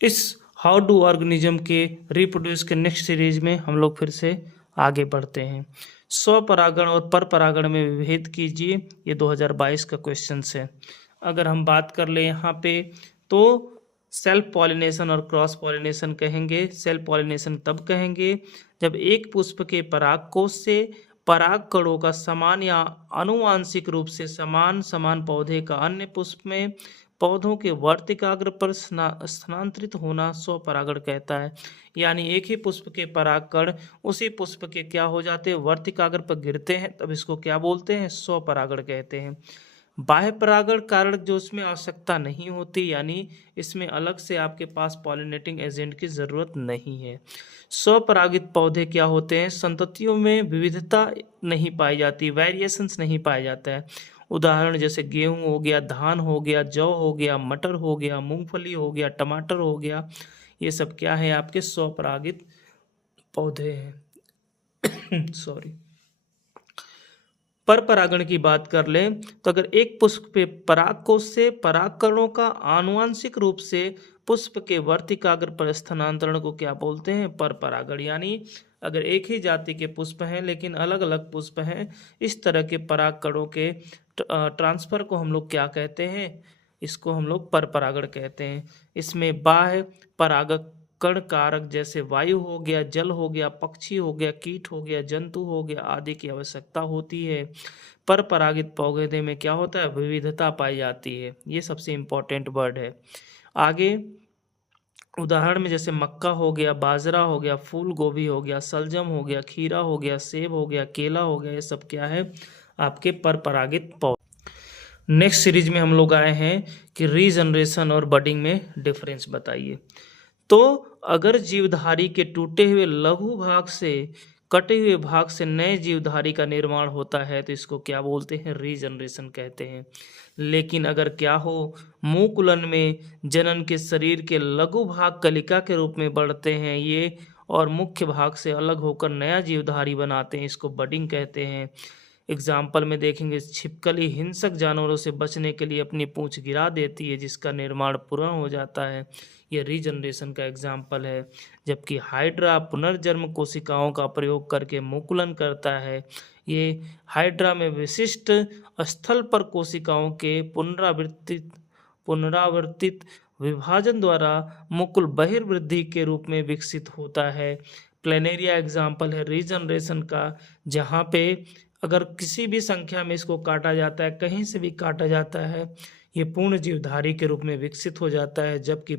इस how do organism के reproduce के नेक्स्ट सीरीज में हम लोग फिर से आगे बढ़ते हैं। स्वपरागण और परपरागण में विभेद कीजिए, ये 2022 का क्वेश्चन है। अगर हम बात कर ले यहाँ पे तो सेल्फ पॉलिनेशन और क्रॉस पॉलिनेशन कहेंगे। सेल्फ पॉलिनेशन तब कहेंगे जब एक पुष्प के परागकोश से पराग कणों का समान या आनुवांशिक रूप से समान पौधे का अन्य पुष्प में पौधों के वर्तिकाग्र पर स्थानांतरित होना स्वपरागण कहता है। यानी एक ही पुष्प के परागकण उसी पुष्प के क्या हो जाते हैं, वर्तिकाग्र पर गिरते हैं, तब इसको क्या बोलते हैं, स्वपरागण कहते हैं। बाह्य परागण कारक जो इसमें आवश्यकता नहीं होती, यानी इसमें अलग से आपके पास पॉलिनेटिंग एजेंट की जरूरत नहीं है। स्वपरागित पौधे क्या होते हैं, संततियों में विविधता नहीं पाई जाती, वेरिएशंस नहीं पाया जाता है। उदाहरण जैसे गेहूं हो गया, धान हो गया, जौ हो गया, मटर हो गया, मूंगफली हो गया, टमाटर हो गया, ये सब क्या है, आपके स्वपरागित पौधे हैं। सॉरी। पर परागण की बात कर लें तो अगर एक पुष्प पे परागकोश से परागकणों का आनुवांशिक रूप से पुष्प के वर्तिकाग्र पर स्थानांतरण को क्या बोलते हैं, पर परागण। यानी अगर एक ही जाति के पुष्प हैं लेकिन अलग अलग पुष्प हैं, इस तरह के परागकणों के ट्रांसफर को हम लोग क्या कहते हैं, इसको हम लोग पर परागण कहते हैं। इसमें बाह्य परागक कण कारक जैसे वायु हो गया, जल हो गया, पक्षी हो गया, कीट हो गया, जंतु हो गया आदि की आवश्यकता होती है। पर परागित पौधे में क्या होता है, विविधता पाई जाती है। ये सबसे इम्पोर्टेंट वर्ड है। आगे उदाहरण में जैसे मक्का हो गया, बाजरा हो गया, फूल गोभी हो गया, सलजम हो गया, खीरा हो गया, सेब हो गया, केला हो गया, ये सब क्या है, आपके पर परागित पौधे। नेक्स्ट सीरीज में हम लोग आए हैं कि रीजनरेशन और बडिंग में डिफरेंस बताइए। तो अगर जीवधारी के टूटे हुए लघु भाग से कटे हुए भाग से नए जीवधारी का निर्माण होता है तो इसको क्या बोलते हैं, रीजनरेशन कहते हैं। लेकिन अगर क्या हो, मूकुलन में जनन के शरीर के लघु भाग कलिका के रूप में बढ़ते हैं ये, और मुख्य भाग से अलग होकर नया जीवधारी बनाते हैं, इसको बडिंग कहते हैं। एग्जाम्पल में देखेंगे, छिपकली हिंसक जानवरों से बचने के लिए अपनी पूंछ गिरा देती है जिसका निर्माण पूर्ण हो जाता है, यह रीजनरेशन का एग्जाम्पल है। जबकि हाइड्रा पुनर्जन्म कोशिकाओं का प्रयोग करके मुकुलन करता है। ये हाइड्रा में विशिष्ट स्थल पर कोशिकाओं के पुनरावर्तित विभाजन द्वारा मुकुल बहिर्वृद्धि के रूप में विकसित होता है। प्लेनेरिया एग्जाम्पल है रीजनरेशन का, जहाँ पे अगर किसी भी संख्या में इसको काटा जाता है, कहीं से भी काटा जाता है, ये पूर्ण जीवधारी के रूप में विकसित हो जाता है। जबकि